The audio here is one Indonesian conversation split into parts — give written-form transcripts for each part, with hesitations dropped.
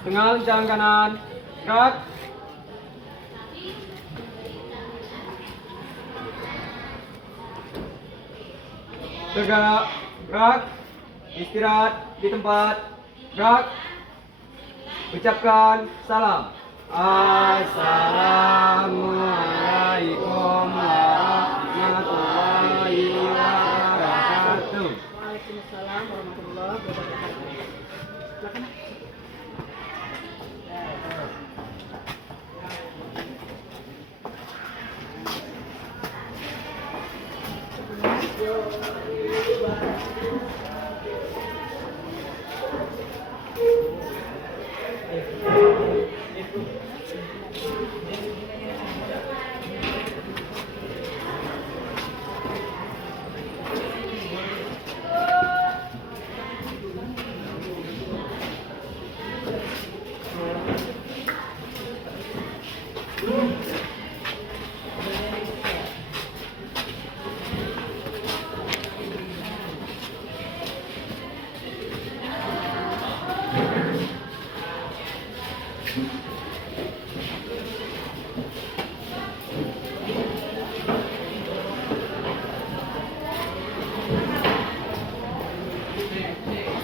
Tengah jalan kanan. Gerak. Tegak. Gerak. Istirahat di tempat. Gerak. Ucapkan salam. Assalamualaikum warahmatullahi wabarakatuh. Waalaikumsalam warahmatullahi wabarakatuh. Silakan.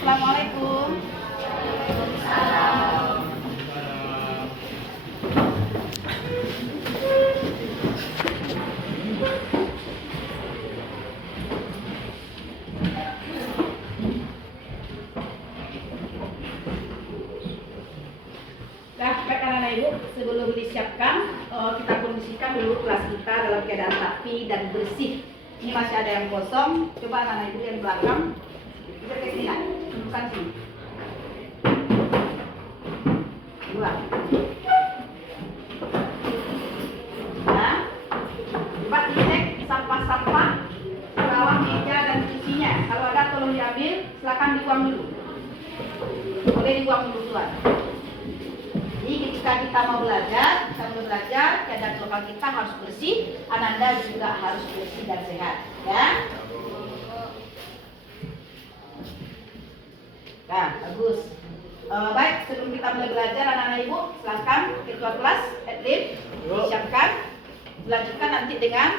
Assalamualaikum. Baik anak-anak ibu, sebelum disiapkan kita kondisikan dulu kelas kita dalam keadaan rapi dan bersih. Ini masih ada yang kosong. Coba anak-anak ibu yang belakang kita ke sini lah, bukan sini. Dua. Nah, coba dicek sampah-sampah di bawah meja dan kursinya. Kalau ada tolong diambil, silakan dibuang dulu. Boleh dibuang dulu tuan. Jadi ketika kita mau belajar, keadaan lokal kita harus bersih, Ananda juga harus bersih dan sehat, ya. Nah, bagus. Baik, sebelum kita mulai belajar, anak-anak ibu, silakan ketua kelas, Edlin, siapkan. Dilanjutkan nanti dengan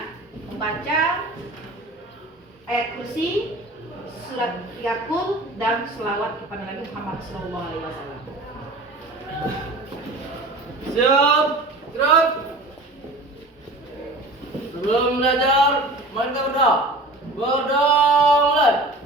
membaca ayat kursi, surat Yakul, dan selawat kepada Nabi Muhammad SAW. Siap. Gerak. Sebelum belajar, mari kita berdoa. Berdoa mulai.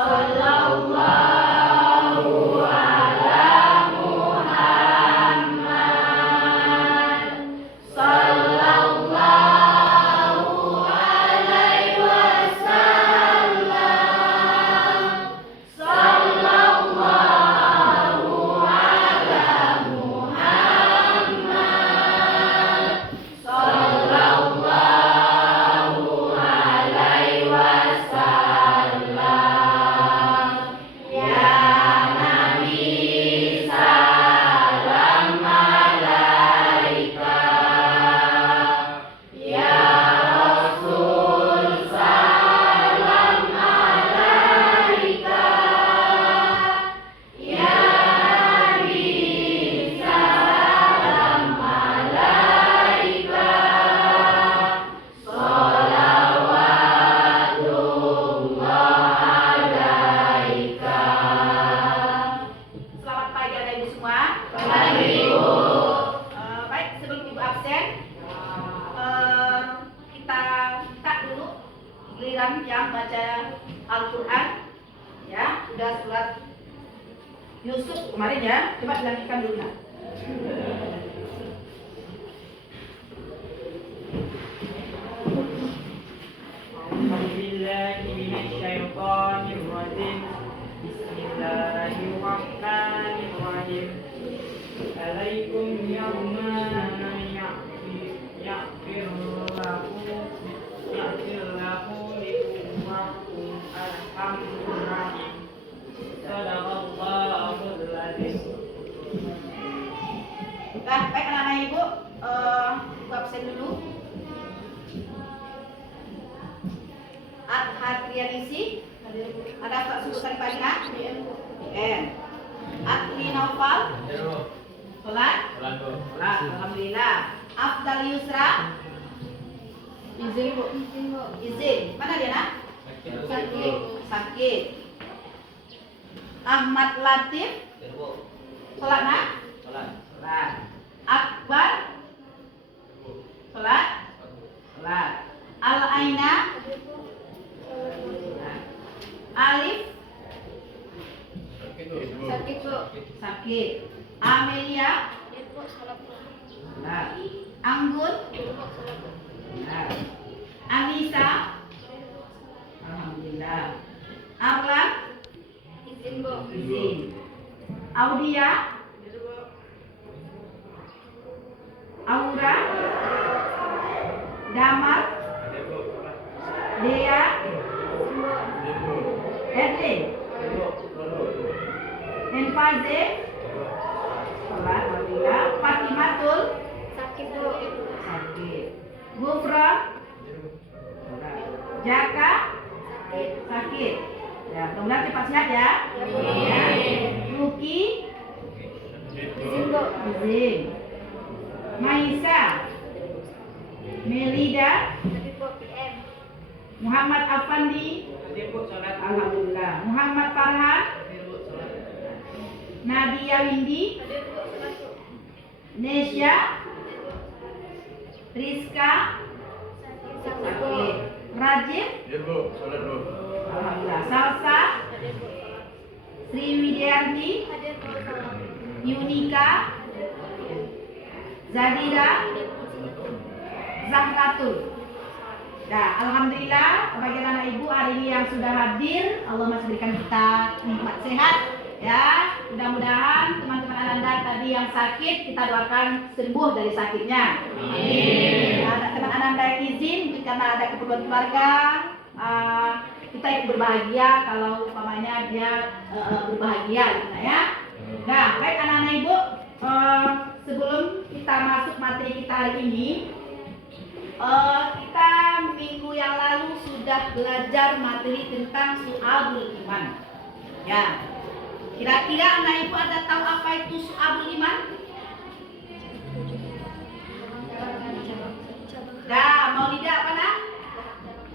Sallallahu ala Muhammad. Sallallahu alaihi wasallam. Sallallahu ala Muhammad. Sallallahu alaihi wasallam. Ya Nabi salam alaika. Ya Rasul salam alaika. Ya Nabi salam alaika. Sholawatullah alaika. Selamat pagi Bapak Ibu semua. Pagi Ibu. Baik, sebelum Ibu absen, kita buka dulu giliran yang baca Al-Quran. Ya, sudah surat Yusuf kemarin ya. Coba dilanjutkan dulu nak. أعوذ بالله من الشيطان الرجيم بسم الله الرحمن الرحيم عليكم يوم يغفر لكم لكم الحمد الرحيم صدق الله العظيم. Nah, baik anak-anak Ibu, Ibu absen dulu. Adhatrianisi, ada Pak sebutan pagina? N. Atli Naufal, sholat? Sholat, alhamdulillah. Afdal Yusra, izin Bu. Izin, mana dia nak? Sakit. Sakit. Ahmad Latif, sholat nak? Sholat. Akbar, sholat? Sholat. Al-Aina, Alif, sakit Bu. Sakit. Amelia, sholat. Anggun, sholat. Anissa, alhamdulillah. Arlan, izin Bu. Izin. Audia, Aura, Damar, Dea, Edwin, Enfaze, sholat, alhamdulillah. Fatimatul, sakit Bu. Sakit. Gufra, sholat. Jaka, sakit. Ya, mudah-mudahan cepat sehat ya. Ya. Luki, izin Bu. Izin. Maisa, Melida, Muhammad Afandi, alhamdulillah. Muhammad Farhan, Nadia Windy, Nesya, Rizka, sakit. Rajib, alhamdulillah. Salsa, Sri Widianti, Yunika, Zadira, Zahratul. Nah, alhamdulillah bagian anak ibu hari ini yang sudah hadir, Allah masih berikan kita nikmat sehat ya. Mudah-mudahan teman-teman Ananda tadi yang sakit kita doakan sembuh dari sakitnya. Amin. Nah, teman Ananda yang izin karena ada keperluan keluarga, kita ikut berbahagia kalau umpamanya dia berbahagia gitu ya. Nah, baik anak-anak ibu, sebelum kita masuk materi kita hari ini, kita minggu yang lalu sudah belajar materi tentang Su'abul Iman. Ya, kira-kira anak ibu ada tahu apa itu Su'abul Iman? Nah, mau lihat apa nak?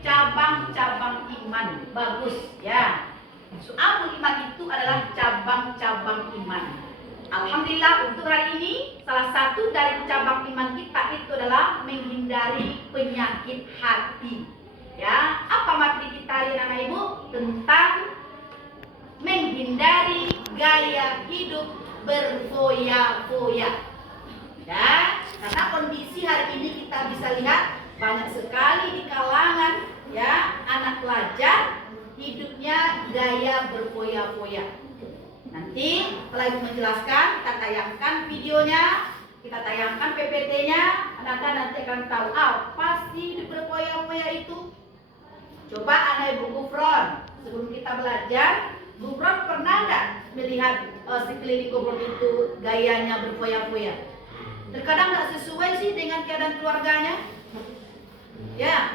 Cabang-cabang iman. Bagus ya. Su'abul Iman itu adalah cabang-cabang iman. Alhamdulillah untuk hari ini salah satu dari cabang iman kita itu adalah menghindari penyakit hati. Ya, apa materi kita hari ini anak ibu? Tentang gaya hidup berfoya-foya. Ya, karena kondisi hari ini kita bisa lihat banyak sekali di kalangan ya anak pelajar hidupnya gaya berfoya-foya. Nanti setelah Ibu menjelaskan, kita tayangkan videonya, kita tayangkan PPT-nya, Anda nanti akan tahu apa sih hidup berfoya-foya itu. Coba anak Ibu Gufron, sebelum kita belajar, Gufron pernah nggak melihat sekeliling Gufron itu gayanya berfoya-foya? Terkadang nggak sesuai sih dengan keadaan keluarganya. Ya,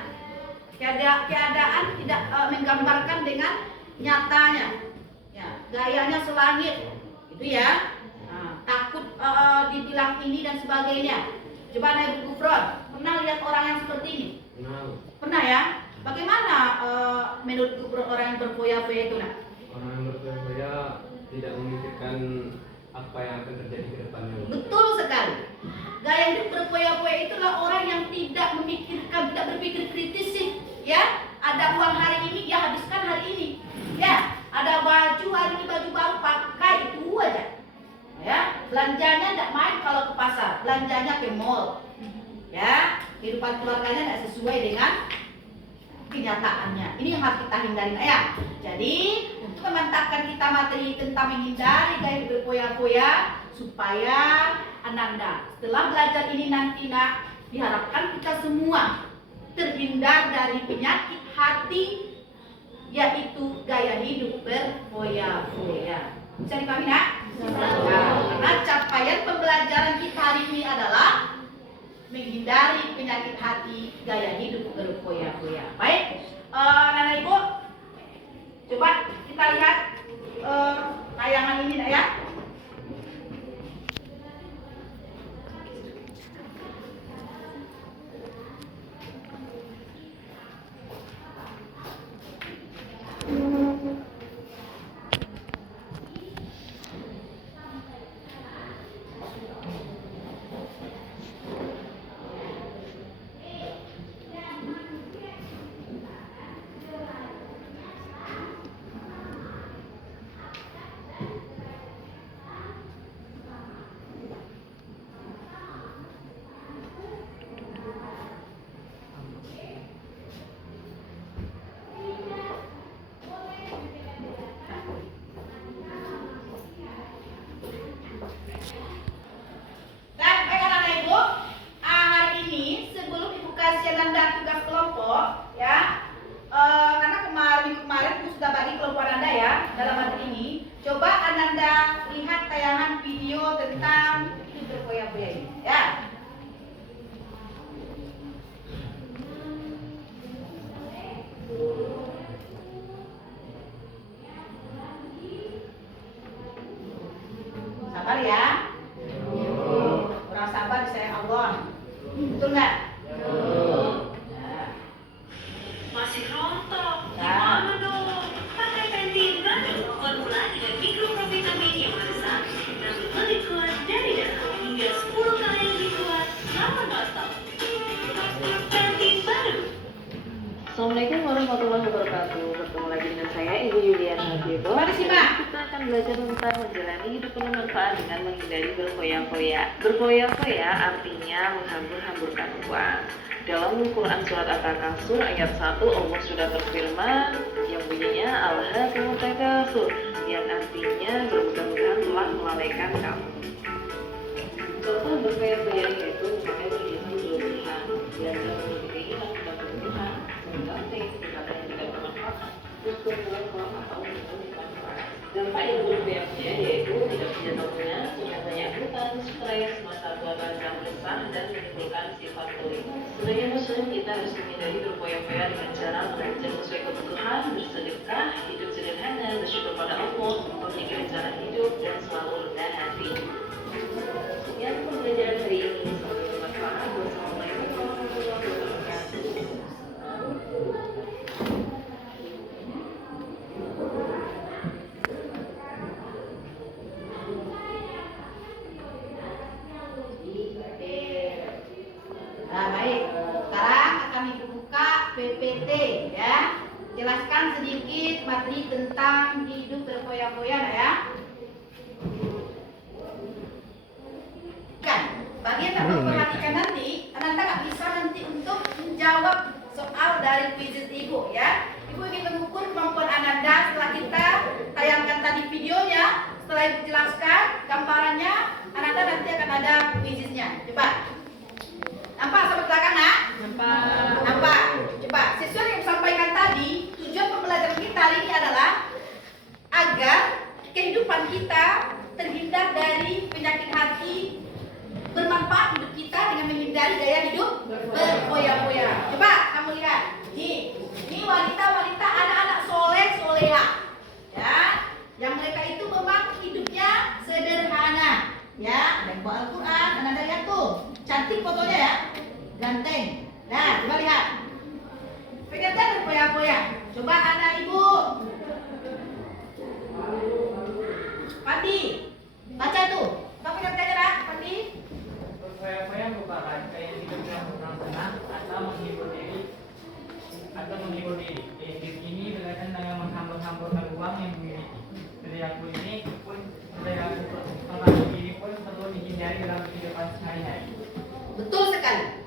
keadaan tidak menggambarkan dengan nyatanya. Ya, gayanya selangit, itu ya. Nah, takut dibilang ini dan sebagainya. Coba anak Ibu Gufron, pernah lihat orang yang seperti ini? Pernah ya? Bagaimana menurut Gufron orang yang berfoya-foya itu, nak? Orang yang berfoya-foya tidak memikirkan apa yang akan terjadi ke depannya. Betul sekali. Gaya hidup berfoya-foya itulah orang yang tidak memikirkan, tidak berpikir kritis sih. Ya, ada uang hari ini, ya habiskan hari ini. Ya, ada baju hari ini, baju baru pakai itu aja. Ya, belanjanya tidak main kalau ke pasar, belanjanya ke mall. Ya, kehidupan keluarganya tidak sesuai dengan kenyataannya. Ini yang harus kita hindari, ya. Jadi, untuk memantapkan kita materi tentang menghindari gaya hidup berfoya-foya, supaya Ananda setelah belajar ini nanti, nak, diharapkan kita semua terhindar dari penyakit hati, yaitu gaya hidup berfoya-foya. Bisa dipahami, nak? Karena capaian pembelajaran kita hari ini adalah menghindari penyakit hati, gaya hidup berfoya-foya. Baik, Nana Ibu, coba kita lihat tayangan ini, nak, ya. Sabar ya. Orang sabar disayang Allah. Betul nggak? Nah. Masih rontok? Gimana dong? Pakai Pantene Baru, formula dengan mikroprovitamin yang meresap dan lebih kuat dari dalam hingga 10 kali lebih kuat selama nonton. Pantene Baru. Assalamualaikum warahmatullahi wabarakatuh. Bertemu lagi dengan saya Ibu Yuliana Habibo. Mari simak. Kita akan belajar tentang menjalani hidup penuh manfaat dengan menghindari berfoya-foya. Berfoya-foya artinya menghambur-hamburkan uang. Dalam Quran surat At-Takasur ayat 1 Allah sudah berfirman yang bunyinya Alhaakumut Takasur, yang artinya bermegah-megahan telah melalaikan kamu. Contoh berfoya-foya yaitu memakai perhiasan berlebihan, belajar memiliki keinginan dan berlebihan, mengganti kata yang tidak bermanfaat, terus berbuat atau menimbulkan manfaat. Dampak yang berfoya-foya yaitu tidak punya tabungan, punya banyak hutang, stres, masa tua dan resah, dan menimbulkan sifat pelit. Sebagai muslim kita harus menghindari berfoya-foya dengan cara belajar sesuai kebutuhan, bersedekah, hidup sederhana, bersyukur pada Allah, memiliki rencana hidup, dan selalu rendah hati. Sekian pembelajaran hari ini, semoga bermanfaat. Wassalamualaikum warahmatullahi wabarakatuh. Nah, baik. Sekarang akan dibuka PPT, ya. Jelaskan sedikit materi tentang hidup berfoya-foya, ya. setelah ibu jelaskan gambarannya, anak nanti akan ada kuisnya. Coba. Nampak sampai belakang, nak? Nampak. Coba. Sesuai yang disampaikan tadi, tujuan pembelajaran kita hari ini adalah agar kehidupan kita terhindar dari penyakit hati, bermanfaat hidup kita dengan menghindari gaya hidup berfoya-foya. Coba kamu lihat. Ini wanita-wanita, anak-anak soleh soleha, ya, yang mereka itu memang hidupnya sederhana, ya. Ada yang bawa Al-Quran, anda lihat tuh, cantik fotonya ya, ganteng. Nah, coba lihat, pekerjaan berfoya-foya. Coba anak ibu, Pandi, baca tuh, kamu pekerjaannya nak, Pandi. Berfoya-foya merupakan gaya hidup yang senang atau menghibur diri. Hidup ini berkaitan dengan menghambur-hamburkan uang yang dimiliki. Perilaku ini pun perlu dihindari dalam kehidupan sehari-hari. Betul sekali.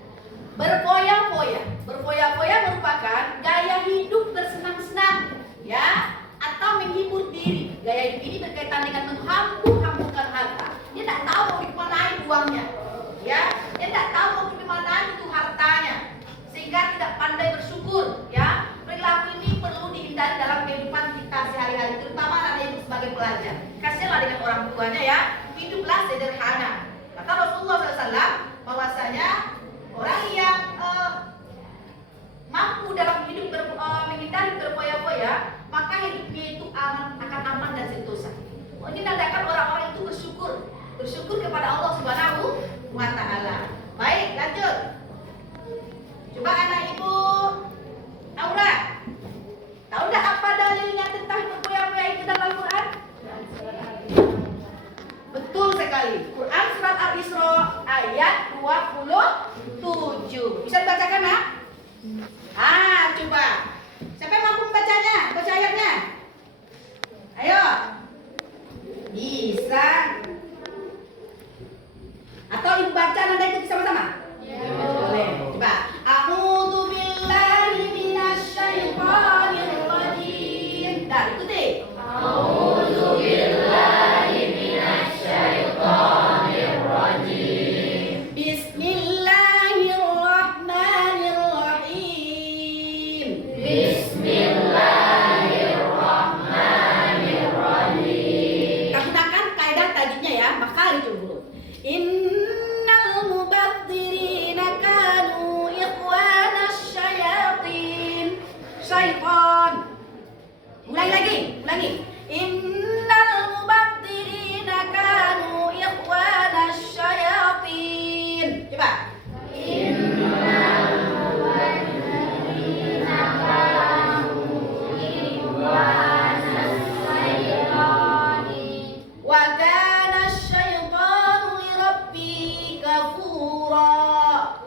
Berfoya-foya. Berfoya-foya merupakan gaya hidup bersenang-senang, ya, atau menghibur diri. Gaya hidup ini berkaitan dengan menghambur-hamburkan harta. Dia tidak tahu mau dimanain uangnya, ya. Dia tidak tahu mau dimanain itu hartanya, sehingga tidak pandai bersyukur, ya. Perilaku ini perlu dihindari dalam kehidupan kita sehari-hari, terutama anak ibu sebagai pelajar. Kasihanlah dengan orang tuanya, ya. Hiduplah sederhana. Kata Rasulullah SAW bahwasanya orang yang mampu dalam hidup menghindari berfoya-foya, maka hidupnya itu akan aman dan sentosa. Ini menandakan orang-orang itu bersyukur kepada Allah Subhanahu wa Ta'ala. Baik, lanjut. Coba anak ibu Aura, tahu tidak apa dalilnya tentang berfoya-foya itu dalam Al-Quran? Betul sekali. Quran surat Al-Isra ayat 27. Bisa dibacakan, nak? Coba. Siapa yang mampu membacanya? Baca ayatnya. Ayo. Bisa. Atau ibu baca, nanti ikut sama-sama? Boleh. Coba. A'udzu billahi minasyaitonir rajim. Dah, ikuti. A'udzu billahi minasyaitonir rajim. Bismillahirrahmanirrahim. Bismillahirrahmanirrahim. Kita gunakan kaidah tajwidnya ya, makharijul huruf. Innal mubadzirina kanu ikhwanas syayatin. Syaitan. Ulangi. Innal mubadzirina kanu ikhwanas syayatin. Coba. Innal mubadzirina kanu ikhwanas syayatin. Wa kana asy-syaitanu li rabbih kafura.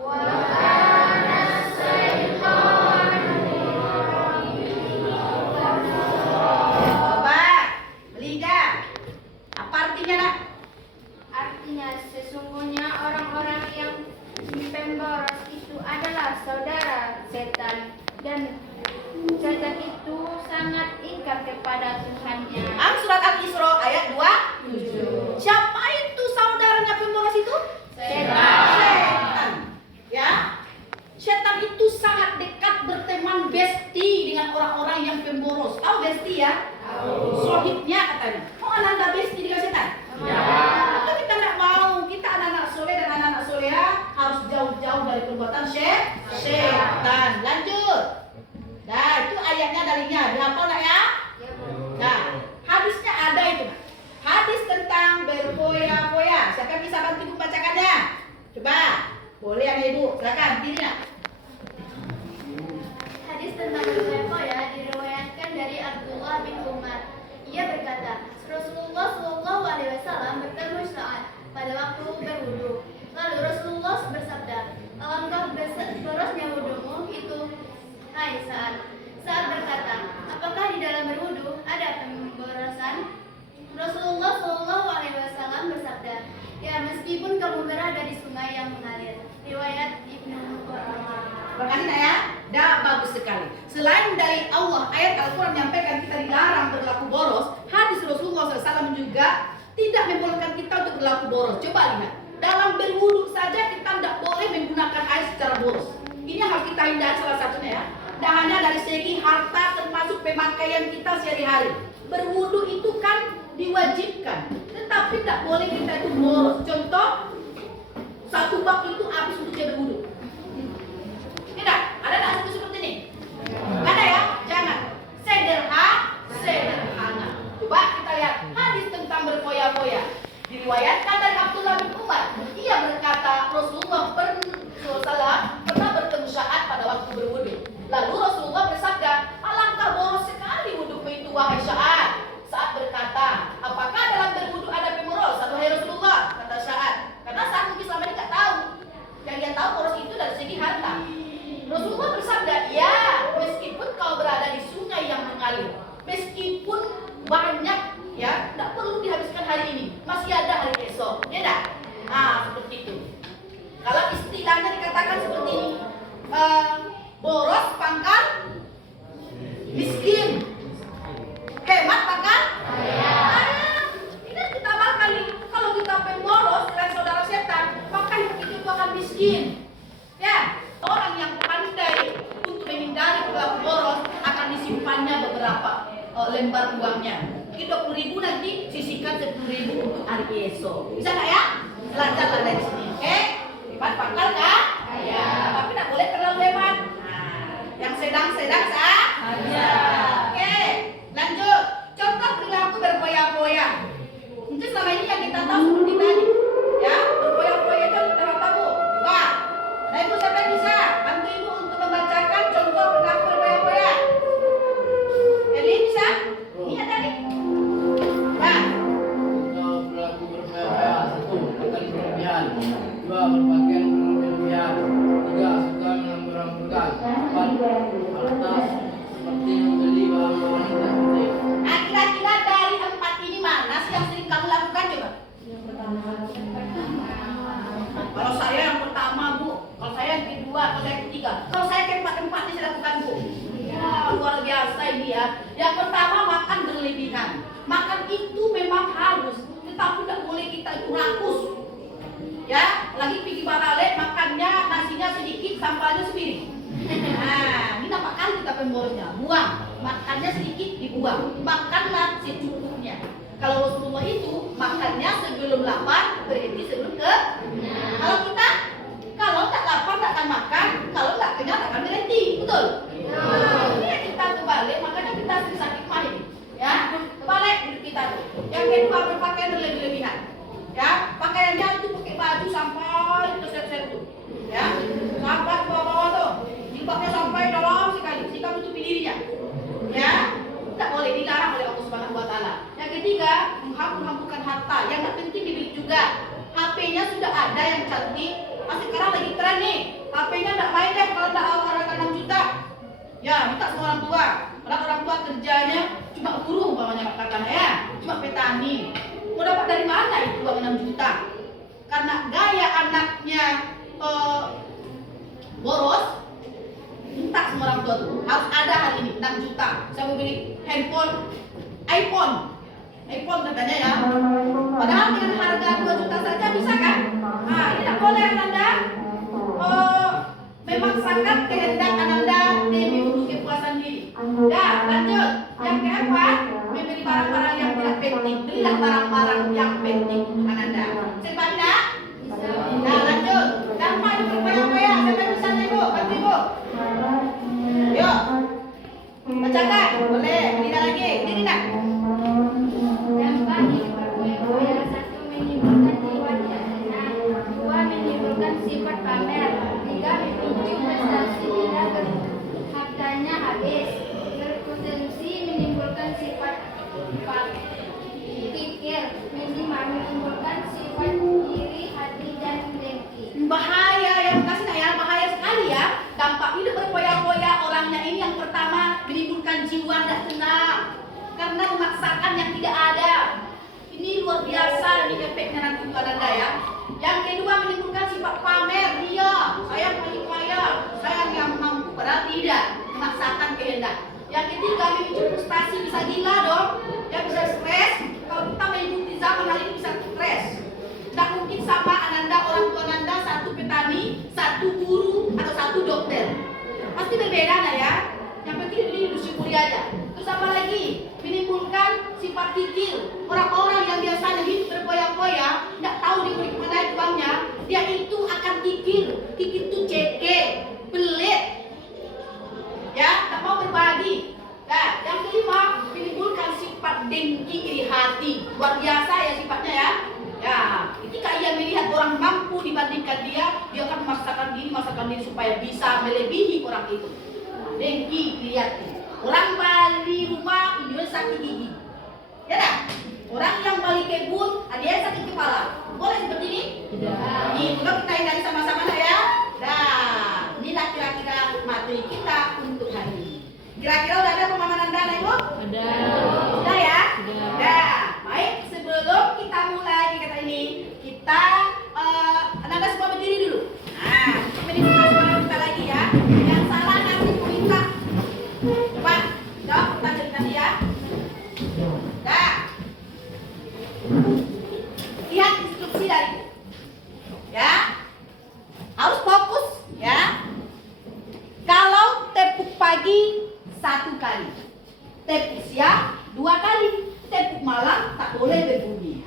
Wa kana asy-syaitanu li rabbih kafura. Coba, Linda. Apa artinya, nak? Artinya sesungguhnya orang-orang yang pemboros itu adalah saudara setan, dan setan itu sangat ingkar kepada Tuhannya. Surat Al-Isra ayat 27. Siapa itu saudaranya pemboros itu? Setan. Ya. Setan itu sangat dekat berteman besti dengan orang-orang yang pemboros. Tahu besti ya? Sohibnya katanya. Mau anda besti dengan setan? Itu kita tidak mau. Kita anak-anak soleh dan anak-anak soleha harus jauh-jauh dari perbuatan setan. Lanjut. Nah, itu ayatnya dalilnya. Dihafal nggak ya? Nah, hadisnya ada itu. Hadis tentang berfoya-foya. Siapa yang bisa bantu membacakannya? Coba. Boleh anak ibu. Silakan. Pilih nak. Hadis tentang berfoya-foya diriwayatkan dari Abdullah bin Umar. Ia berkata, Rasulullah SAW bertemu Sa'ad pada waktu berwudu. Lalu Rasulullah bersabda, alangkah borosnya wudumu itu, hai Sa'ad. Sa'ad berkata, apakah di dalam berwudu ada pemborosan? Rasulullah SAW bersabda, ya meskipun kamu berada di sungai yang mengalir. Riwayat Ibnu Umar. Terima kasih nak ya. Dah, bagus sekali. Selain dari Allah, ayat Al-Quran menyampaikan kita dilarang berlaku boros, hadis Rasulullah SAW juga tidak membolehkan kita untuk berlaku boros. Coba lihat, dalam berwudu saja kita tidak boleh menggunakan air secara boros. Ini yang harus kita hindari salah satunya ya. Dan hanya dari segi harta termasuk pemakaian kita sehari-hari. Berwudu itu kan diwajibkan, tetapi tidak boleh kita itu boros. Contoh, satu bak itu habis untuk dia berwudu. Tidak, ada tak seperti ini? Ada ya? Jangan. Sederhana. Coba kita lihat hadis tentang berfoya-foya. Diriwayatkan dari Abdullah bin Umar. Ia berkata Rasulullah pernah bertemu Sya'ad pada waktu berwudu. Lalu Rasulullah bersabda, alangkah boros sekali wuduku itu wahai Sya'ad. Saat berkata, apakah dalam berwudu ada pemorosan wahai Rasulullah? Kata Sya'ad, karena saat mungkin selama ini tak tahu. Yang dia tahu boros itu dari segi harta. Rasulullah bersabda, ya, meskipun kau berada di sungai yang mengalir, meskipun banyak, ya, tidak perlu dihabiskan hari ini, masih ada hari esok, ya tak? Nah, seperti itu. Kalau istilahnya dikatakan seperti ini, boros pangkal miskin, hemat pangkal kaya. Ini kita makan nih. Kalau kita pemboros dengan saudara setan, maka hidup itu akan miskin. Ya, orang yang pandai untuk menghindari perilaku boros akan disimpannya beberapa lembar uangnya. 20.000 nanti sisihkan 10.000 untuk hari esok. Bisa nggak ya? Belajarlah dari sini, oke? Hemat pangkal kan? Kaya. Tapi tidak boleh terlalu hemat. Nah, yang sedang-sedang saja. Oke, lanjut. Contoh perilaku berfoya-foya. Mungkin selama ini yang kita tahu seperti tadi, ya, berfoya-foya itu kita tahu. Coba, nah ibu siapa yang bisa bantu ibu untuk membacakan contoh perilaku berfoya-foya? Eli bisa? Iya tadi. Nah, Untuk pelaku berfoya-foya, 1. Makan berlebihan. 2. Berpakaian berlebihan. 3. Suka menghambur-hamburkan. 4. Harta seperti membeli barang-barang yang tidak penting. nah kira-kira dari 4 ini mana sih yang sering kamu lakukan coba? Kalau saya yang pertama bu, kalau saya yang kedua, kalau saya yang ketiga, kalau saya keempat ini saya lakukan bu. Ya luar biasa ini ya. Yang pertama makan berlebihan. Makan itu memang harus, tetapi tidak boleh kita itu rakus. Ya, lagi pergi barale makannya nasinya sedikit, sambalnya sepiring. Nah, ini nampak kali kita pemborosnya. Buang, makannya sedikit dibuang. Makanlah secukupnya. Kalau Rasulullah itu makannya sebelum lapar, berhenti sebelum kenyang. Kalau kita, kalau tak lapar tak akan makan, kalau tak kenyang tak akan berhenti, betul? Nah, ini yang kita kebalik, makanya kita sering sakit mah ini. Ya, kebalik hidup kita tuh. Yang kedua berpakaian berlebihan. Ya, pakaiannya itu pakai baju sampai ke set-set tuh. Ya, sampai ke bawah tuh. Jilbabnya sampai dalam sekali, sehingga menutupi dirinya. Ya, tidak boleh, dilarang oleh Allah Subhanahu Wa Taala. Yang ketiga, menghambur-hamburkan harta. Yang tak penting dibeli juga. HP-nya sudah ada yang cantik. Masih sekarang lagi tren nih. HP-nya tidak main deh kalau tidak harga 6 juta. Ya, minta semua orang tua. Padahal orang tua kerjanya cuma buruh umpamanya katanya ya, cuma petani. Mau dapat dari mana itu uang 6 juta? Karena gaya anaknya boros, minta semua orang tua tuh harus ada hal ini 6 juta. Saya mau beli handphone, iPhone katanya ya. Padahal dengan harga 2 juta saja bisa kan? Nah, ini tidak boleh Anda memaksakan kehendak Anda demi untuk kepuasan diri. Ya, lanjut. Yang keempat, membeli barang-barang yang tidak penting. Belilah barang-barang yang penting untuk Anda. Siapa tidak? Nah, lanjut. Gampang itu berfoya-foya. Siapa yang bisa ibu? Bantu ibu. Yuk. Bacakan. Boleh. Tidak lagi. Ini tidak. Dampak berfoya-foya. 1. Menimbulkan jiwa tidak tenang. 2. Menimbulkan sifat pamer. 3. Memicu prestasi bila hartanya habis. Berpotensi menimbulkan sifat pikir. Minimal menimbulkan sifat iri hati dan dengki. Bahaya yang kasih ya, bahaya sekali ya. Dampak hidup berfoya-foya orangnya ini yang pertama menimbulkan jiwa tidak tenang karena memaksakan yang tidak ada. Ini luar biasa ini efeknya nanti buat Anda ya. Yang kedua menimbulkan sifat pamer, dia saya yang paling kaya, saya yang mampu, padahal tidak, memaksakan kehendak. Yang ketiga memicu frustasi, bisa gila dong, ya bisa stres. Kalau kita mengikuti zaman hari ini dengki, iri hati, luar biasa ya sifatnya ya. Ya, ketika ia melihat orang mampu dibandingkan dia akan memaksakan diri supaya bisa melebihi orang itu. Dengki, lihat nih. Orang balik rumah, dia sakit gigi. Ya dah? Orang yang balik kebun, dia sakit kepala. Boleh seperti ini? Tidak. Ini kalau kita hindari sama-sama ya. Dah, inilah kira-kira materi kita untuk hari ini. Kira-kira udah ada pemahaman Anda, Ibu? Ada. Sudah ya? Sudah. Dah. Baik, sebelum kita mulai kata ini, kita Anda semua berdiri dulu. Nah, meditasi semangat kita lagi ya. Yang salah nanti minta. Coba jawab pertanyaan tadi ya. Dah. Lihat instruksi dariku. Ya. Harus fokus ya. Kalau tepuk pagi 1 kali, tepuk siang 2 kali, tepuk malam tak boleh berbunyi.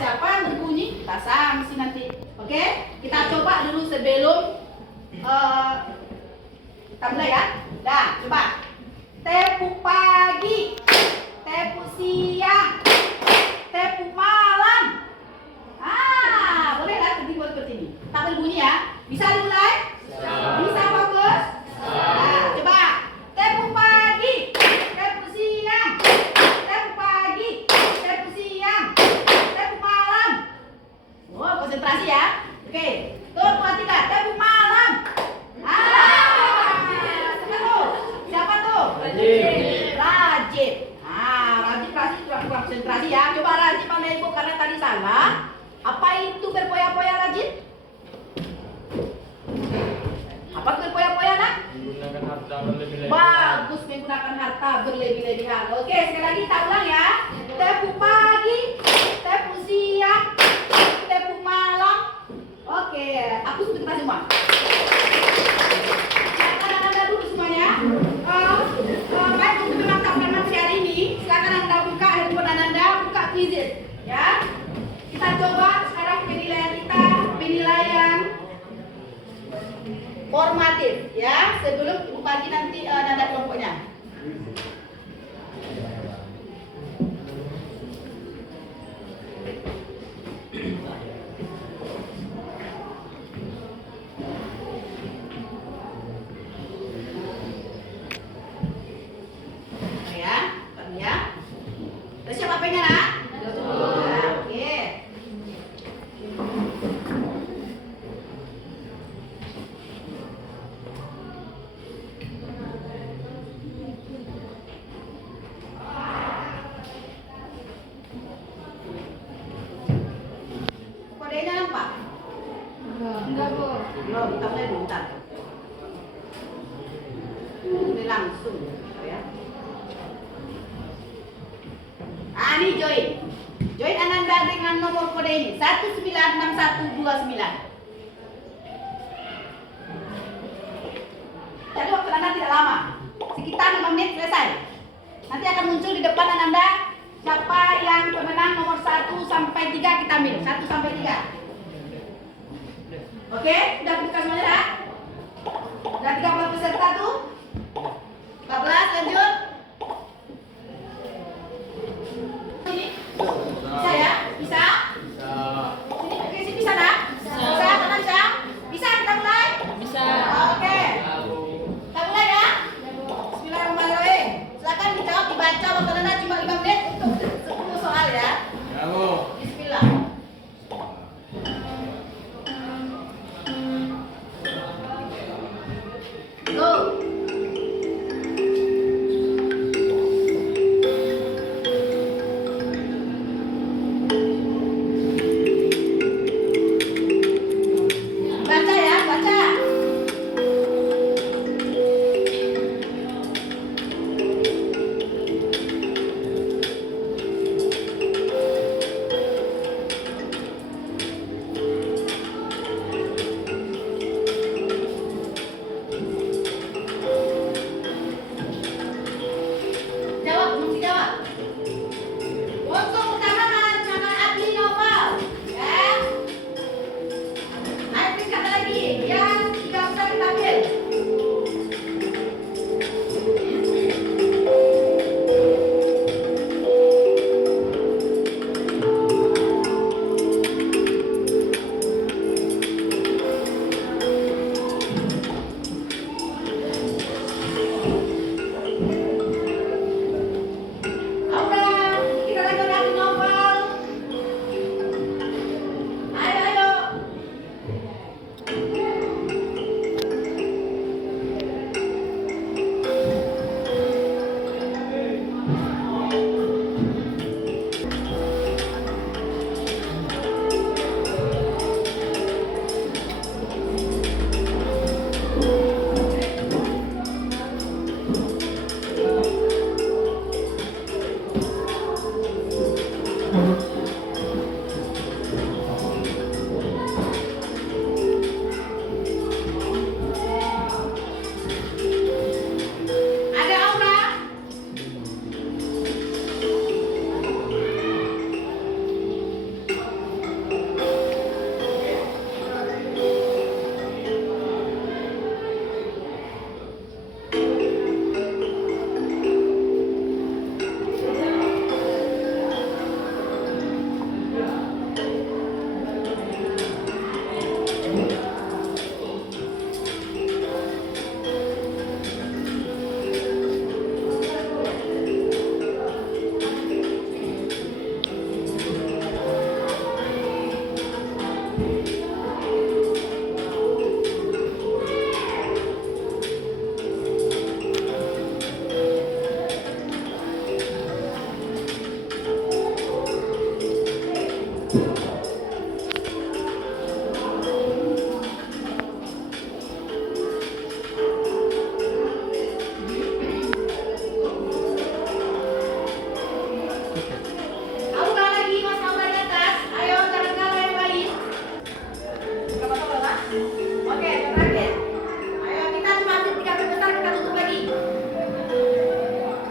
Siapa yang berbunyi? Kita sanksi nanti. Oke? Kita coba dulu sebelum kita mulai ya. Dah, coba. Tepuk pagi, tepuk siang, tepuk malam. Boleh lah seperti ini. Tak berbunyi ya. Bisa dimulai? Bisa fokus? Coba. Tepuk pagi, tepuk siang, tepuk pagi, tepuk siang, tepuk malam. Konsentrasi ya. Oke. Tuh, buat 3. Tepuk malam. Siapa tuh? Rajib. Rajib kurang konsentrasi ya. Coba Rajib pandai Ibu karena tadi salah. Apa itu berpoya-poya Rajib? Apa itu berpoya-poya nak? Menggunakan harta berlebih-lebihan. Bagus, menggunakan harta berlebih-lebihan. Oke, sekali lagi kita ulang ya. Tepuk pagi, tepuk siang, tepuk malam. Oke, aku sebentar semua. Silakan Anda dulu semuanya. Baik, untuk menangkapkan materi hari ini, silakan Anda buka handphone Anda, buka Quizlet, ya. Kita coba sekarang penilaian kita, penilaian formatif, ya. Sebelum Ibu bagi nanti nada kelompoknya. Siapa pengen nak? Oke. Kodenya nampak? Enggak, Bu. Belum, kita mulai dulu, bentar. Ini langsung, ya. Ini join. Join Ananda dengan nomor kode ini 196129. Jadi waktu Anda tidak lama, sekitar 5 menit selesai. Nanti akan muncul di depan Anda siapa yang pemenang nomor 1 sampai 3 kita ambil. 1 sampai 3. Oke, sudah buka semuanya dah? Sudah 13 peserta tuh? 14, lanjut. Bisa ya? Bisa? Sini, oke, sini bisa nak? Bisa, kanan bisa? Bisa, kita mulai? Bisa. Oke. Kita mulai ya? Bismillahirrahmanirrahim. Silakan dijawab, dibaca, waktu Anda cuma 5 menit untuk 10 soal ya. Ada Aura? Aura lagi, Mas Aura di atas. Ayo jangan kalah yang lain. Berapa total, Pak? Oke, terakhir. Ayo kita cuma ambil 3 kali besar, kita tutup lagi.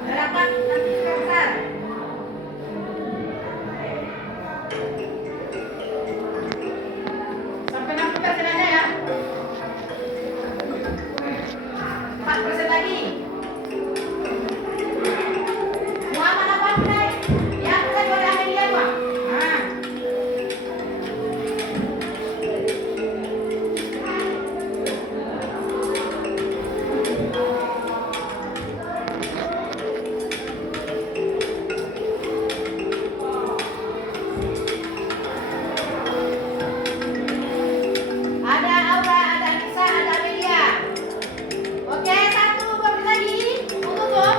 Dapat nanti 3 besar. Sampai 60% aja ya. 4% lagi. Muhammad apa naik? Ya, kita boleh ambil dia, Pak. Nah. Ada Aura, ada Anissa, ada Amelia. Oke, 1, 2 menit lagi. Tutup.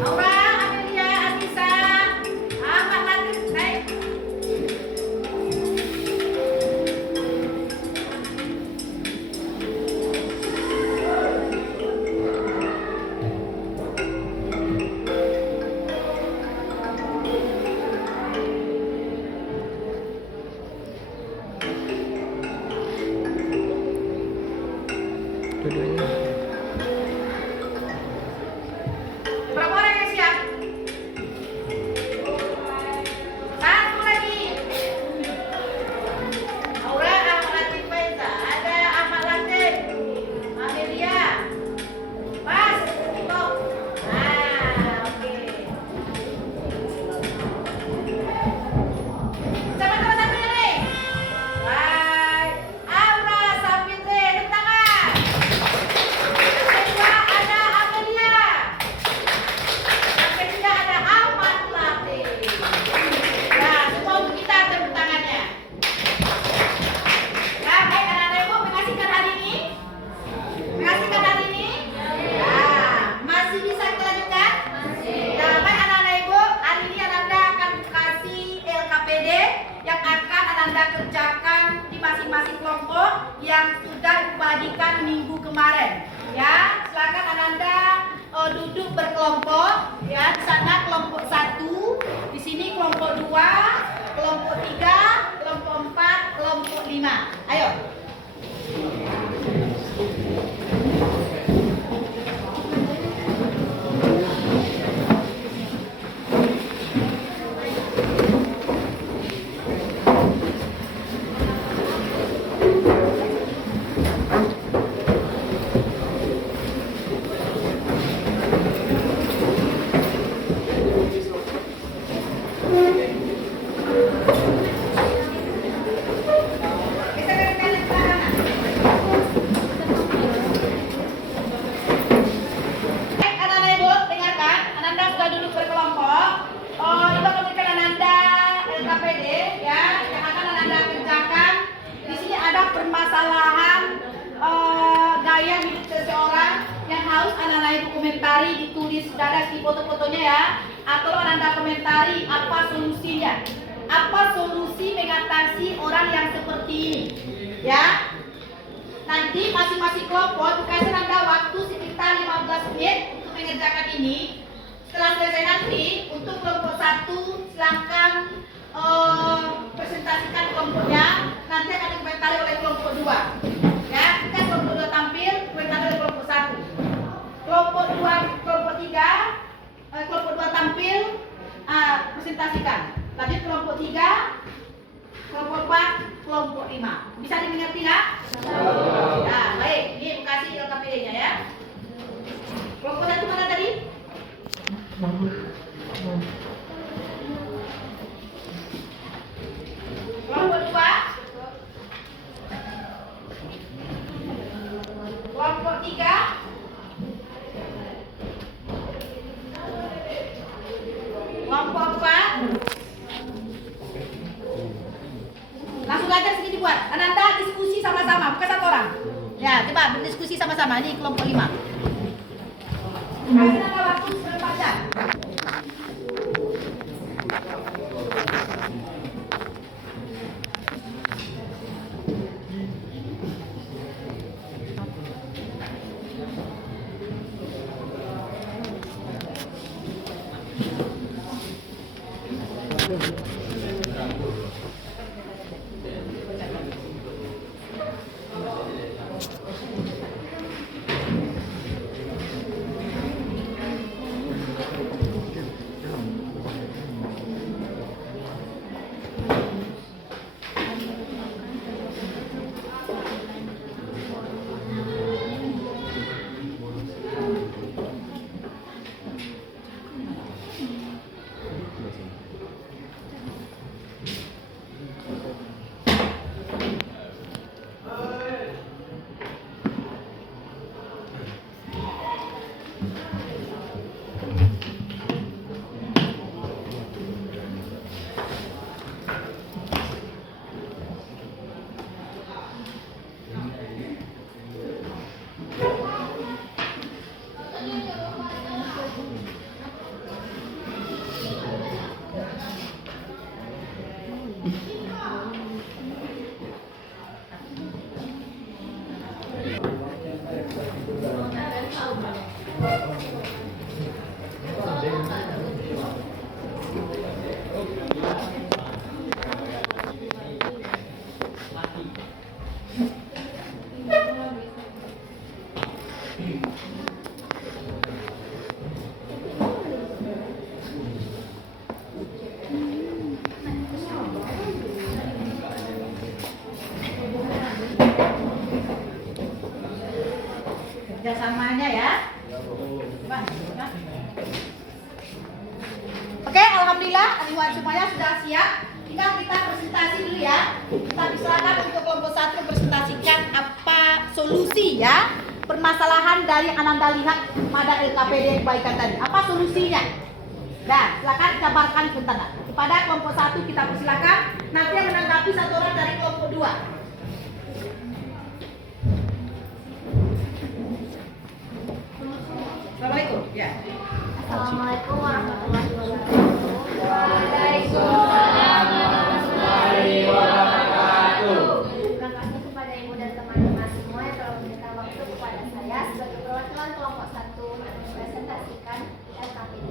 Aura, Amelia, Anissa, Ahmad Latif, naik. Berapa orang yang siap? 1 lagi. Aura, Ahmad Latif, Faiza. Ada Ahmad Latif, Amelia. Pas, stop. Nah, oke. Siapa nomor 1 nih? Baik. Aura Sapitri, tepuk tangan. Yang kedua ada Amelia. Yang ketiga ada Ahmad Latif. Ya, semua untuk kita tepuk tangannya. Ya, baik anak-anak ibu, mengasihkan hari ini. Mengasihkan hari ini. Ya, masih bisa kita lanjutkan? Ya, baik anak-anak ibu, hari ini Ananda akan kasih LKPD yang akan Ananda kerjakan di masing-masing kelompok yang sudah dibagikan minggu kemarin. Ya, silakan Ananda duduk berkelompok. Ya, di sana kelompok 1, di sini kelompok 2, kelompok 3, kelompok 4, kelompok 5. Ayo. komentari, ditulis, sudah ada di foto-fotonya ya. Atau Anda komentari apa solusinya. Apa solusi mengatasi orang yang seperti ini, ya? nanti masing-masing kelompok dikasih Anda waktu sekitar 15 menit untuk mengerjakan ini. Setelah selesai nanti, untuk kelompok 1 silakan presentasikan kelompoknya. Nanti akan dikomentari oleh kelompok 2. Ya, ketika kelompok 2 tampil, komentari oleh kelompok 1. Kelompok 2, kelompok 3, kelompok 2 tampil, presentasikan. Lanjut kelompok 3, kelompok 4, kelompok 5. Bisa dimengerti nggak? Nah, baik. Ini kasih LKPD-nya ya. Kelompok 1 mana tadi? Kelompok 2, kelompok 3, kelompok 4. Langsung aja sini dibuat. Ananda diskusi sama-sama, bukan satu orang. Ya, coba berdiskusi sama-sama. Ini kelompok 5. Kasih Ananda waktu 4 jam. Kerjasamanya ya. Oke, alhamdulillah adik-adik semuanya sudah siap. Tinggal kita presentasi dulu ya. Kita silakan untuk kelompok 1 presentasikan apa solusi ya permasalahan dari yang Ananda lihat pada LKPD kebaikan tadi. Apa solusinya? Nah, silakan jabarkan sebentar. Kepada kelompok 1 kita persilakan. Nanti yang menanggapi 1 orang dari kelompok 2. Assalamualaikum. Ya. Assalamualaikum warahmatullahi wabarakatuh. Waalaikumsalam warahmatullahi wabarakatuh. Terima kasih kepada ibu dan teman-teman semua yang telah memberikan waktu kepada saya sebagai perwakilan kelompok 1 untuk mempresentasikan LKPD.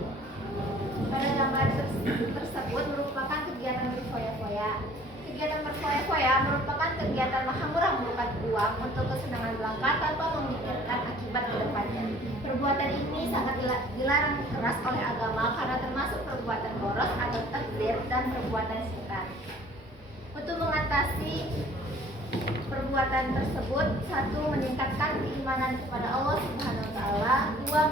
Pada gambar tersebut merupakan kegiatan berfoya-foya. Kegiatan berfoya-foya merupakan kegiatan menghambur-hamburkan uang untuk kesenangan belaka tanpa memikirkan akibat ke depannya. Perbuatan ini sangat dilarang keras oleh agama karena termasuk perbuatan boros atau takdir dan perbuatan setan. Untuk mengatasi perbuatan tersebut, 1. Meningkatkan keimanan kepada Allah Subhanahu wa taala, 2.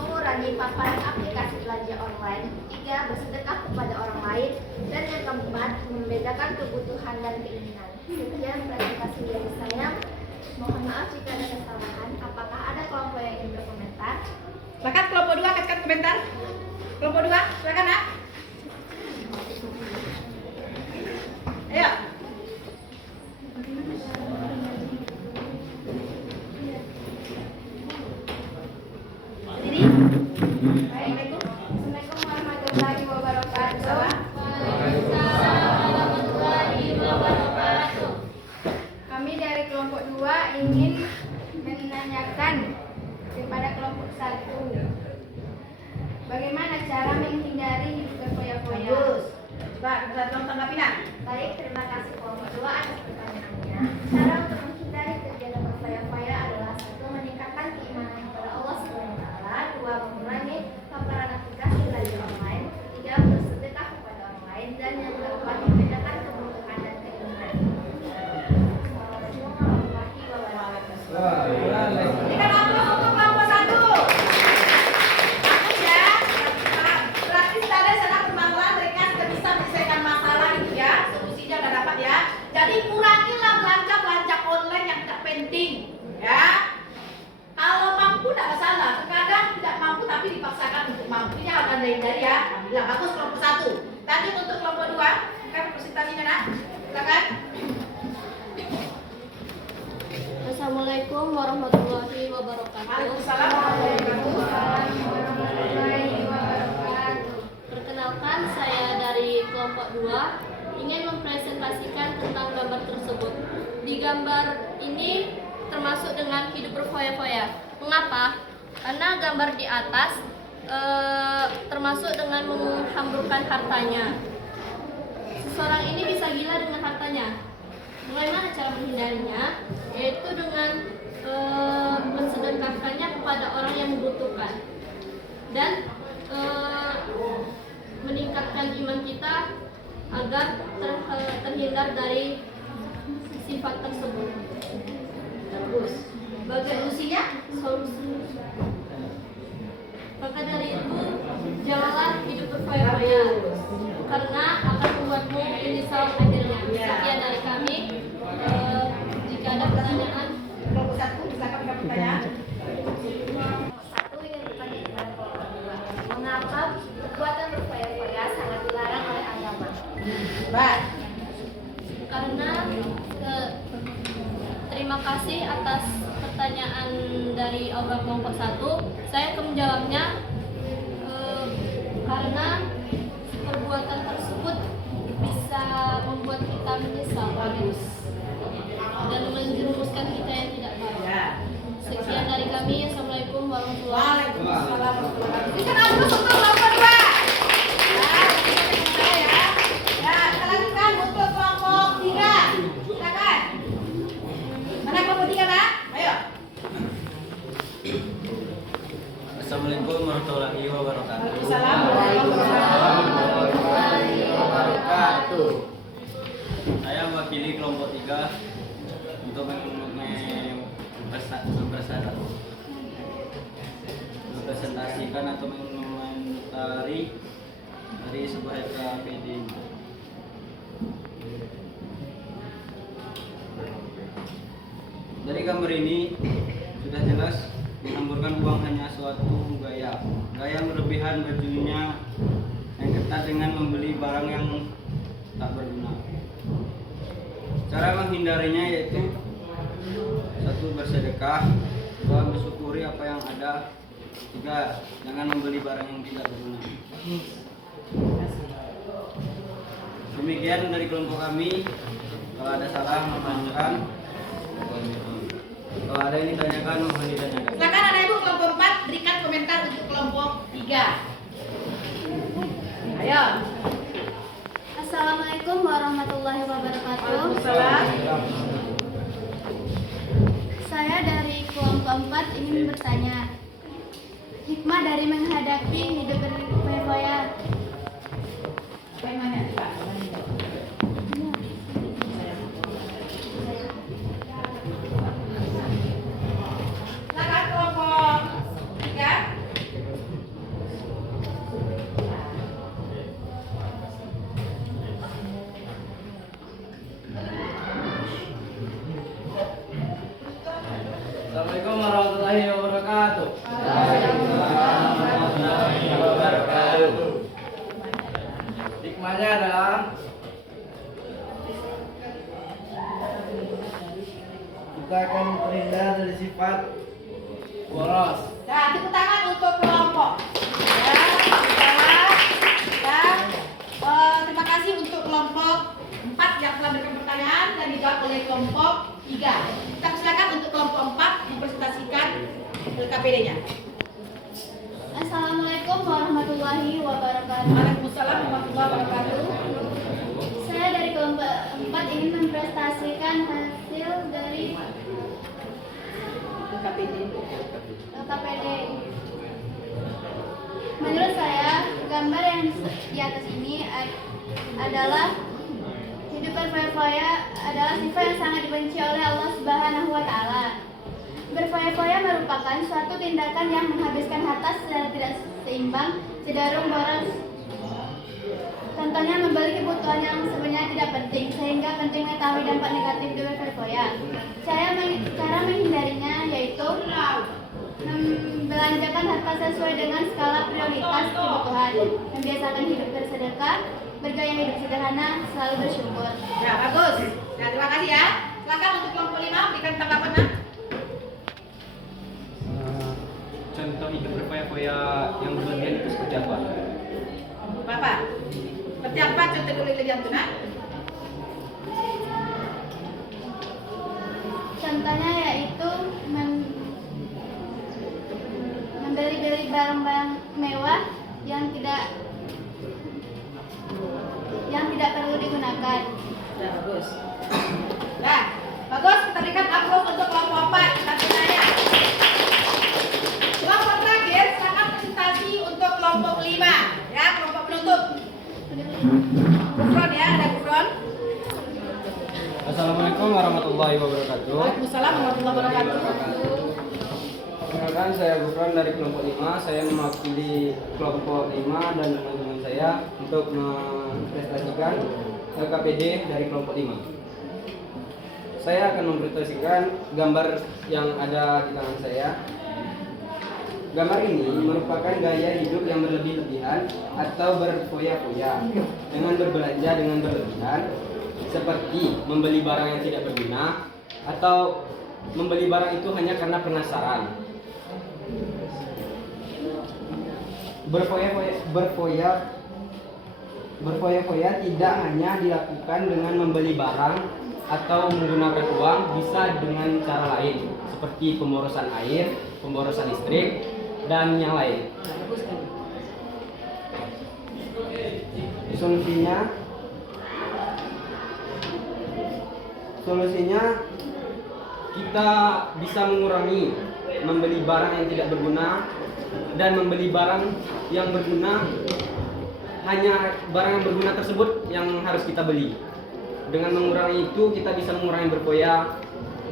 Mengurangi paparan aplikasi belanja online, 3. Bersedekah kepada orang lain, dan yang keempat, membedakan kebutuhan dan keinginan. Sekian presentasi dari saya. Mohon maaf jika ada kesalahan. Apakah ada kelompok yang ingin berkomentar? Silakan kelompok 2 kasihkan komentar. Kelompok 2, silakan nak. Ayo. Sini. Assalamualaikum. Assalamualaikum warahmatullahi wabarakatuh. Kami dari kelompok 2 ingin menanyakan kepada kelompok 1. Bagaimana cara menghindari hidup berfoya-foya? Bagus. Coba kita tanggapi nak. Baik, terima kasih kelompok 2 atas pertanyaannya. Cara untuk menghindari kegiatan berfoya-foya adalah 1. Meningkatkan keimanan kepada Allah SWT. 2. Mengurangi paparan aplikasi belajar online. 3. Bersedekah kepada orang lain. Dan yang keempat, membedakan kebutuhan dan keinginan. Assalamualaikum warahmatullahi wabarakatuh. Berikan aplaus untuk kelompok 1. Bagus ya. Berarti tadi sana bermanfaat, mereka sudah bisa menyelesaikan masalah itu ya. Solusinya udah dapat ya. Jadi kurangilah belanja online yang tidak penting ya. Kalau mampu tidak masalah. Terkadang tidak mampu tapi dipaksakan untuk mampu. Ini harus Anda hindari ya. Alhamdulillah bagus kelompok 1. Lanjut untuk kelompok 2. Kan presentasinya nak. Silakan. Assalamualaikum warahmatullahi wabarakatuh. Waalaikumsalam warahmatullahi wabarakatuh. Perkenalkan, saya dari kelompok 2 ingin mempresentasikan tentang gambar tersebut. Di gambar ini termasuk dengan hidup berfoya-foya. Mengapa? Karena gambar di atas termasuk dengan menghamburkan hartanya. Seseorang ini bisa gila dengan hartanya. Bagaimana cara menghindarinya? Yaitu dengan mensedekahkannya kepada orang yang membutuhkan dan meningkatkan iman kita agar terhindar dari sifat tersebut. Bagus. Solusinya? Solusi. Maka dari itu, janganlah hidup berfoya-foya karena akan membuatmu menyesal akhirnya. Sekian dari kami. Jika ada pertanyaan, Kelompok 1 silakan berikan pertanyaan. 1 ingin bertanya kepada kelompok 2. Mengapa perbuatan berfoya-foya sangat dilarang oleh agama? Baik. Karena terima kasih atas pertanyaan dari orang kelompok 1. Saya akan menjawabnya karena perbuatan tersebut bisa membuat kita menyesal dan menjerumuskan kita yang tidak baik. Ya. Sekian dari kami. Assalamualaikum warahmatullahi wabarakatuh. Waalaikumsalam warahmatullahi wabarakatuh. Berikan aplaus untuk kelompok 2. Ya, kita lanjutkan untuk kelompok 3. Silakan. Mana kelompok 3 nak? Ayo. Assalamualaikum warahmatullahi wabarakatuh. Waalaikumsalam warahmatullahi wabarakatuh. Saya mewakili kelompok 3 untuk mempresentasikan atau mengomentari dari sebuah RKPD. Dari gambar ini sudah jelas menghamburkan uang hanya suatu gaya berlebihan bajunya yang ketat dengan membeli barang yang tak berguna. Cara menghindarinya yaitu 1. Bersedekah, 2. Bersyukuri apa yang ada, 3. Jangan membeli barang yang tidak berguna. Demikian dari kelompok kami. Kalau ada salah mohon. Kalau ada yang ditanyakan mohon ditanyakan. Silakan anak ibu kelompok 4 berikan komentar untuk kelompok 3. Ayo. Assalamualaikum warahmatullahi wabarakatuh. Waalaikumsalam. Saya dari kelompok 4 ingin bertanya, hikmah dari menghadapi hidup berfoya-foya. Apa yang nanya, Pak? Silakan kelompok 3. Assalamualaikum warahmatullahi wabarakatuh. Warahmatullahi wabarakatuh. Hikmahnya adalah kita akan terhindar dari sifat boros. Nah, tepuk tangan untuk kelompok. Ya, tepuk tangan. Dan terima kasih untuk kelompok 4 yang telah memberikan pertanyaan dan dijawab oleh kelompok 3. Kita persilakan untuk KPD-nya. Assalamualaikum warahmatullahi wabarakatuh. Waalaikumsalam warahmatullahi wabarakatuh. Saya dari kelompok 4 ingin mempresentasikan hasil dari KPD. KPD. Menurut saya, gambar yang di atas ini adalah hidup berfoya-foya adalah sifat yang sangat dibenci oleh Allah Subhanahu wa Ta'ala. Berfoya-foya merupakan suatu tindakan yang menghabiskan harta secara tidak seimbang, cenderung boros. Contohnya membeli kebutuhan yang sebenarnya tidak penting, sehingga penting mengetahui dampak negatif dari berfoya. Cara menghindarinya yaitu membelanjakan harta sesuai dengan skala prioritas kebutuhan, membiasakan hidup bersedekah, bergaya hidup sederhana, selalu bersyukur. Ya, bagus. Ya, terima kasih ya. Silakan untuk kelompok 5 berikan tanggapan. Contoh hidup berfoya-foya yang berlebihan itu seperti apa? Bapak, seperti apa contoh berlebihan itu, Nak? Contohnya yaitu membeli-beli barang-barang mewah yang tidak perlu digunakan. Ya, bagus. Nah, bagus. Kita berikan aplaus untuk kelompok 4. Kita tanya. Kelompok terakhir, silakan presentasi untuk kelompok 5. Ya, kelompok penutup. Gufron ya, ada Gufron. Assalamualaikum warahmatullahi wabarakatuh. Waalaikumsalam warahmatullahi wabarakatuh. Perkenalkan, saya Gufron dari kelompok 5. Saya mewakili kelompok 5 dan teman-teman saya untuk mempresentasikan KPD dari kelompok 5. Saya akan mempresentasikan gambar yang ada di tangan saya. Gambar ini merupakan gaya hidup yang berlebih-lebihan atau berfoya-foya dengan berbelanja dengan berlebihan, seperti membeli barang yang tidak berguna atau membeli barang itu hanya karena penasaran. Berfoya-foya tidak hanya dilakukan dengan membeli barang atau menggunakan uang, bisa dengan cara lain seperti pemborosan air, pemborosan listrik, dan yang lain. Solusinya kita bisa mengurangi membeli barang yang tidak berguna dan membeli barang yang berguna. Hanya barang yang berguna tersebut yang harus kita beli. Dengan mengurangi itu kita bisa mengurangi berfoya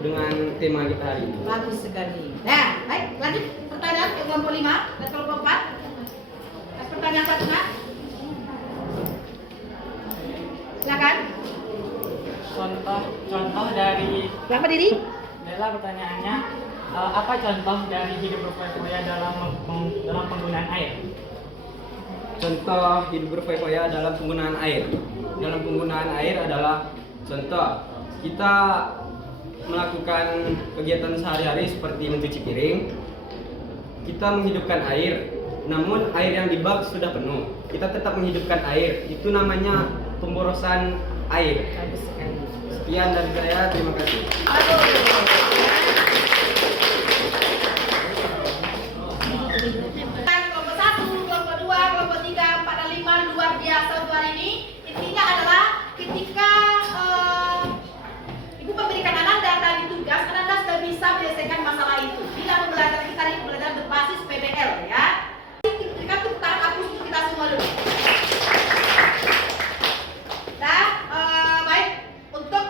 dengan tema kita hari ini. Bagus sekali. Nah, baik, lanjut pertanyaan ke kelompok 5 dan kelompok 4. Pertanyaan 1, Nak. Silakan. Contoh dari Siapa diri? adalah pertanyaannya, apa contoh dari hidup berfoya-foya dalam penggunaan air? Contoh hidup berfoya-foya dalam penggunaan air. Dalam penggunaan air adalah contoh kita melakukan kegiatan sehari-hari seperti mencuci piring. Kita menghidupkan air, namun air yang di bak sudah penuh. Kita tetap menghidupkan air. Itu namanya pemborosan air. Bagus sekali. Sekian dari saya, terima kasih. Kelompok 1, kelompok 2, kelompok 3, 4, dan 5 luar biasa untuk hari ini. Intinya adalah ketika Ibu memberikan Ananda tadi tugas, Ananda sudah bisa menyelesaikan masalah itu. Bila pembelajaran kita ini pembelajaran berbasis PBL ya. Berikan tepuk tangan aku untuk kita semua dulu. Nah, baik, untuk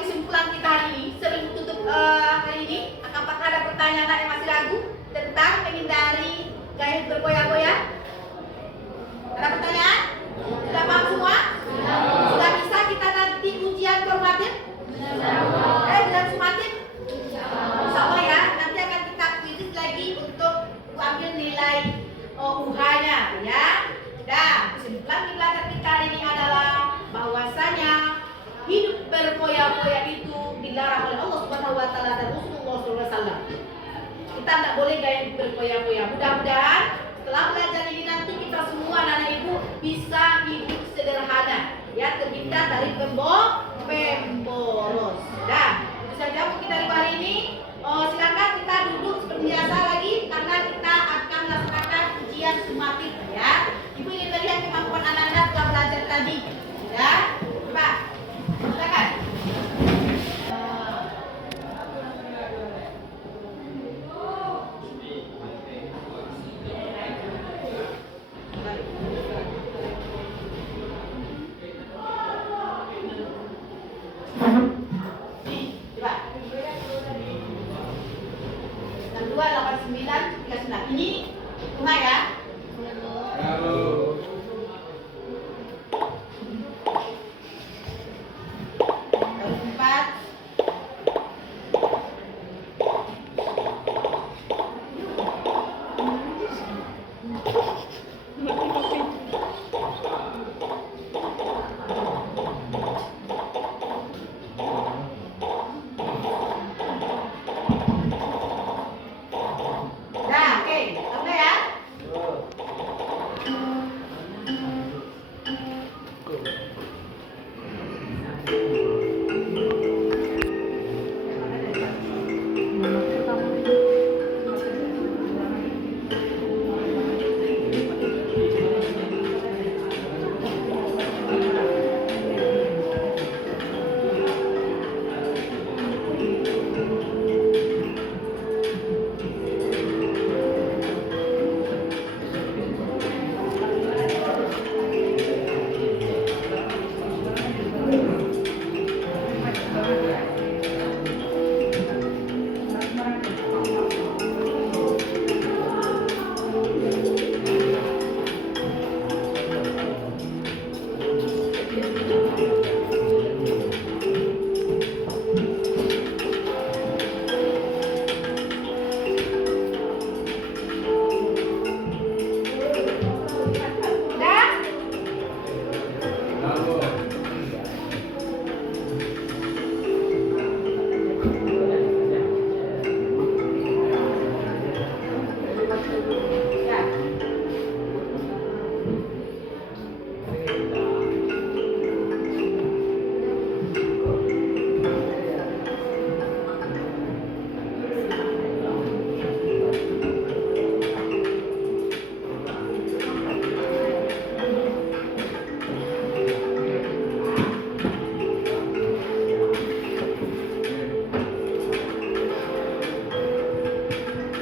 kesimpulan kita hari ini, sebelum tutup hari ini, apakah ada pertanyaan yang masih ragu tentang menghindari gaya berfoya-foya? Ada pertanyaan? Sudah paham semua? Sudah bisa kita nanti ujian formatif? Ujian formatif? Insya Allah ya, nanti akan kita kuis lagi untuk ambil nilai UH-nya ya. Dan kesimpulan pelajaran kita hari ini adalah bahwasanya hidup berfoya-foya itu dilarang oleh Allah Subhanahu wa Ta'ala dan Rasulullah SAW. Kita tidak boleh gaya hidup berfoya-foya. Mudah-mudahan setelah belajar ini nanti kita semua anak ibu bisa hidup sederhana, ya, terhindar dari pemboros. Nah, itu saja mungkin dari hari ini. Silakan kita duduk seperti biasa lagi. 8939. Ini bunga ya. Terus 4. Nah, oke, udah ya.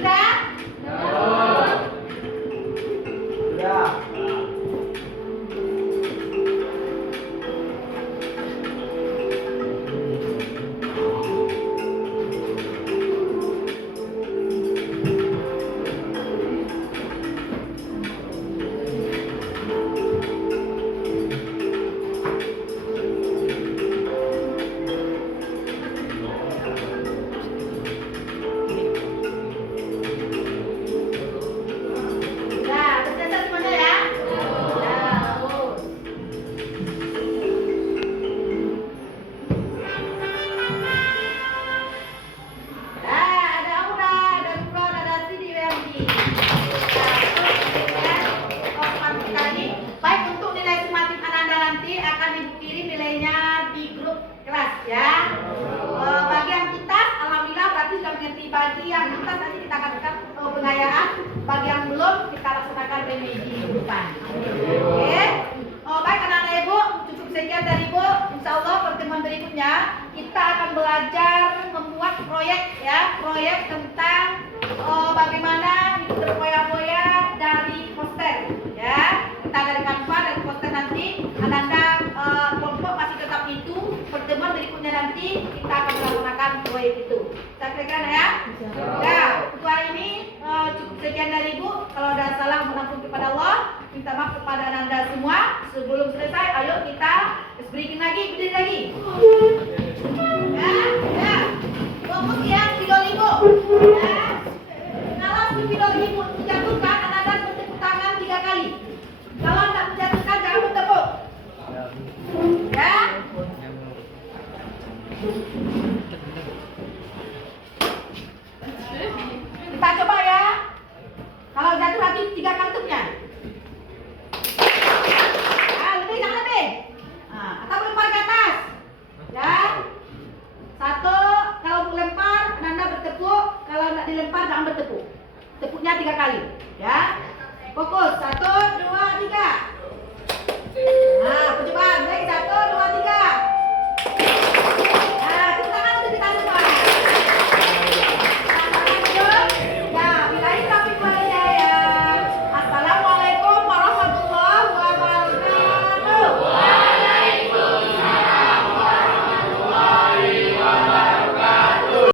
Udah? Ya. Udah? Udah, udah selesai semuanya ya? Udah, bagus. Ada Aura, ada Nurul, ada Sidi Werdi. Kita lagi. Baik, untuk nilai sumatif Ananda nanti akan ibu kirim nilainya di grup kelas ya. Bagian tuntas, alhamdulillah berarti sudah mengerti bagian tuntas, nanti kita akan lakukan pengayaan. Bagi yang belum, kita laksanakan remedi depan. Oke. Baik anak-anak ibu, cukup sekian dari ibu. Insya Allah pertemuan berikutnya kita akan belajar membuat proyek ya, proyek tentang bagaimana berfoya-foya dari poster ya. Kita dari Canva dari poster nanti Ananda kelompok masih tetap itu. Pertemuan berikutnya nanti kita akan melaksanakan proyek itu. Kita kira-kira ya. Nah, untuk hari ini cukup sekian dari ibu. Kalau ada salah mohon ampun kepada Allah. Minta maaf kepada Ananda semua. Sebelum selesai, ayo kita berikan lagi, berdiri lagi. Ya. Fokus ya, spidol ibu. Ya. Kalau spidol ibu menjatuhkan, Ananda bertepuk tangan 3 kali. Kalau tidak menjatuhkan, jangan bertepuk. Ya. Kita coba ya. Kalau jatuh nanti 3 kantungnya. Lebih, jangan lebih. Atau melempar ke atas. Ya. 1, kalau melempar, Ananda bertepuk. Kalau tidak dilempar, jangan bertepuk. Tepuknya 3 kali. Ya. Fokus. 1, 2, 3.